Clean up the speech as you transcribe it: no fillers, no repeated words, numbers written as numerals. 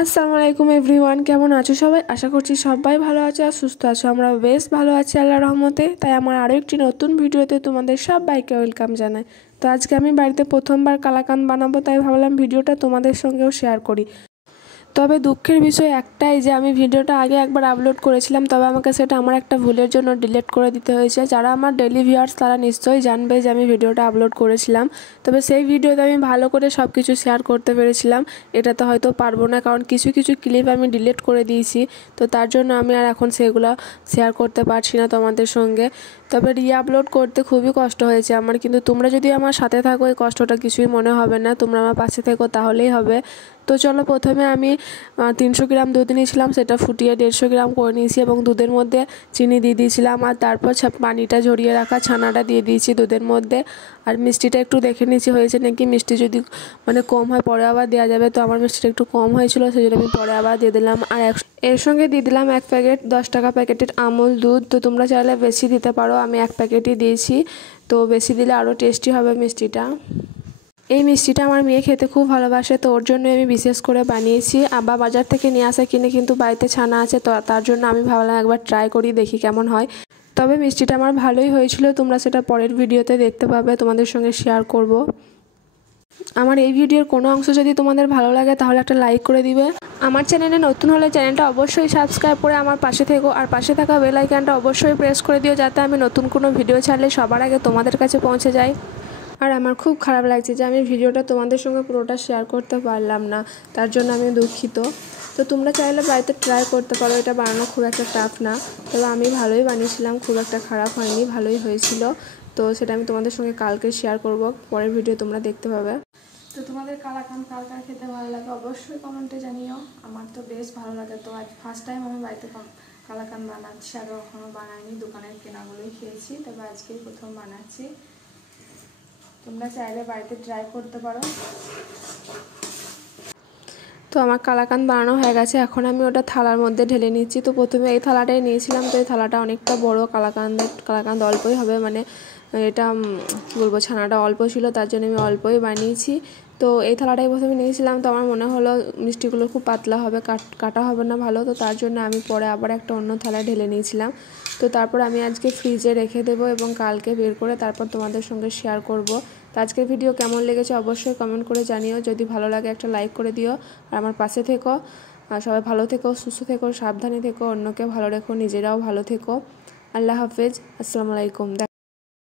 আসসালামু আলাইকুম এভরিওয়ান, কেমন আছো সবাই? আশা করছি সবাই ভালো আছো আর সুস্থ আছো। আমরা বেশ ভালো আছি আল্লাহর রহমতে। তাই আমার আরও একটি নতুন ভিডিওতে তোমাদের সবাইকে ওয়েলকাম জানাই। তো আজকে আমি বাড়িতে প্রথমবার কালাকাঁদ বানাবো, তাই ভাবলাম ভিডিওটা তোমাদের সঙ্গেও শেয়ার করি। তবে দুঃখের বিষয় একটাই যে আমি ভিডিওটা আগে একবার আপলোড করেছিলাম, তবে আমাকে সেটা আমার একটা ভুলের জন্য ডিলিট করে দিতে হয়েছে। যারা আমার ডেইলি ভিউয়ার্স তারা নিশ্চয়ই জানবে যে আমি ভিডিওটা আপলোড করেছিলাম। তবে সেই ভিডিওতে আমি ভালো করে সব কিছু শেয়ার করতে পেরেছিলাম, এটাতে হয়তো পারবো না, কারণ কিছু কিছু ক্লিপ আমি ডিলিট করে দিয়েছি। তো তার জন্য আমি আর এখন সেগুলো শেয়ার করতে পারছি না তোমাদের সঙ্গে। তবে আপলোড করতে খুবই কষ্ট হয়েছে আমার, কিন্তু তোমরা যদি আমার সাথে থাকো এই কষ্টটা কিছুই মনে হবে না, তোমরা আমার পাশে থেকো তাহলেই হবে। তো চলো, প্রথমে আমি 300 গ্রাম দুধ নিয়েছিলাম, সেটা ফুটিয়ে 150 গ্রাম করে নিয়েছি এবং দুধের মধ্যে চিনি দিয়ে দিয়েছিলাম। আর তারপর পানিটা ঝরিয়ে রাখা ছানাটা দিয়ে দিয়েছি দুধের মধ্যে। আর মিষ্টিটা একটু দেখে নিয়েছি হয়েছে নাকি, মিষ্টি যদি কম হয় পরে আবার দেওয়া যাবে। তো আমার মিষ্টিটা একটু কম হয়েছিল, সেই জন্য আমি পরে আবার দিয়ে দিলাম। আর এর সঙ্গে দিয়ে দিলাম 1 প্যাকেট 10 টাকা প্যাকেটের আমুল দুধ। তো তোমরা চাইলে বেশি দিতে পারো, আমি 1 প্যাকেটই দিয়েছি। তো বেশি দিলে আরও টেস্টি হবে মিষ্টিটা। এই মিষ্টিটা আমার মেয়ে খেতে খুব ভালোবাসে, তো ওর জন্য আমি বিশেষ করে বানিয়েছি। আবার বাজার থেকে নিয়ে আসা কিনে কিন্তু বাড়িতে ছানা আছে, তো তার জন্য আমি ভাবলাম একবার ট্রাই করি, দেখি কেমন হয়। তবে মিষ্টিটা আমার ভালোই হয়েছিল, তোমরা সেটা পরের ভিডিওতে দেখতে পাবে, তোমাদের সঙ্গে শেয়ার করব। আমার এই ভিডিওর কোনো অংশ যদি তোমাদের ভালো লাগে তাহলে একটা লাইক করে দিবে। আমার চ্যানেলে নতুন হলে চ্যানেলটা অবশ্যই সাবস্ক্রাইব করে আমার পাশে থেকো, আর পাশে থাকা বেল আইকনটা অবশ্যই প্রেস করে দিও, যাতে আমি নতুন কোনো ভিডিও ছাড়লে সবার আগে তোমাদের কাছে পৌঁছে যায়। আর আমার খুব খারাপ লাগছে যে আমি ভিডিওটা তোমাদের সঙ্গে পুরোটা শেয়ার করতে পারলাম না, তার জন্য আমি দুঃখিত। তো তোমরা চাইলে বাড়িতে ট্রাই করতে পারো, এটা বানানো খুব একটা টাফ না। তবে আমি ভালোই বানিয়েছিলাম, খুব একটা খারাপ হয়নি, ভালোই হয়েছিল। তো সেটা আমি তোমাদের সঙ্গে কালকে শেয়ার করব, পরের ভিডিও তোমরা দেখতে পাবে। তো তোমাদের কালাকাঁদ কার কার খেতে ভালো লাগে অবশ্যই কমেন্টে জানিও। আমার তো বেশ ভালো লাগে। তো আজ ফার্স্ট টাইম আমি বাড়িতে কালাকাঁদ বানাচ্ছি, আগে কখনো বানাইনি, দোকানের কেনাগুলোই খেয়েছি, তবে আজকেই প্রথম বানাচ্ছি। তোমরা চাইলে বাড়িতে ট্রাই করতে পারো। তো আমার কালাকাঁদ বানানো হয়ে গেছে, এখন আমি ওটা থালার মধ্যে ঢেলে নিচ্ছি। তো প্রথমে এই থালাটাই নিয়েছিলাম, তো এই থালাটা অনেকটা বড়, কালাকাঁদ অল্পই হবে, এটা কী বলবো, ছানাটা অল্প ছিল, তার জন্য আমি অল্পই বানিয়েছি। তো এই থালাটাই প্রথমে নিয়েছিলাম, তো আমার মনে হলো মিষ্টিগুলো খুব পাতলা হবে, কাটা হবে না ভালো, তো তার জন্য আমি পরে আবার একটা অন্য থালায় ঢেলে নিয়েছিলাম। তো তারপর আমি আজকে ফ্রিজে রেখে দেবো এবং কালকে বের করে তারপর তোমাদের সঙ্গে শেয়ার করব। তো আজকের ভিডিও কেমন লেগেছে অবশ্যই কমেন্ট করে জানিও, যদি ভালো লাগে একটা লাইক করে দিও, আর আমার পাশে থেকো। আর সবাই ভালো থেকো, সুস্থ থেকো, সাবধানে থেকো, অন্যকে ভালো রেখো, নিজেরাও ভালো থেকো। আল্লাহ হাফেজ, আসসালামু আলাইকুম।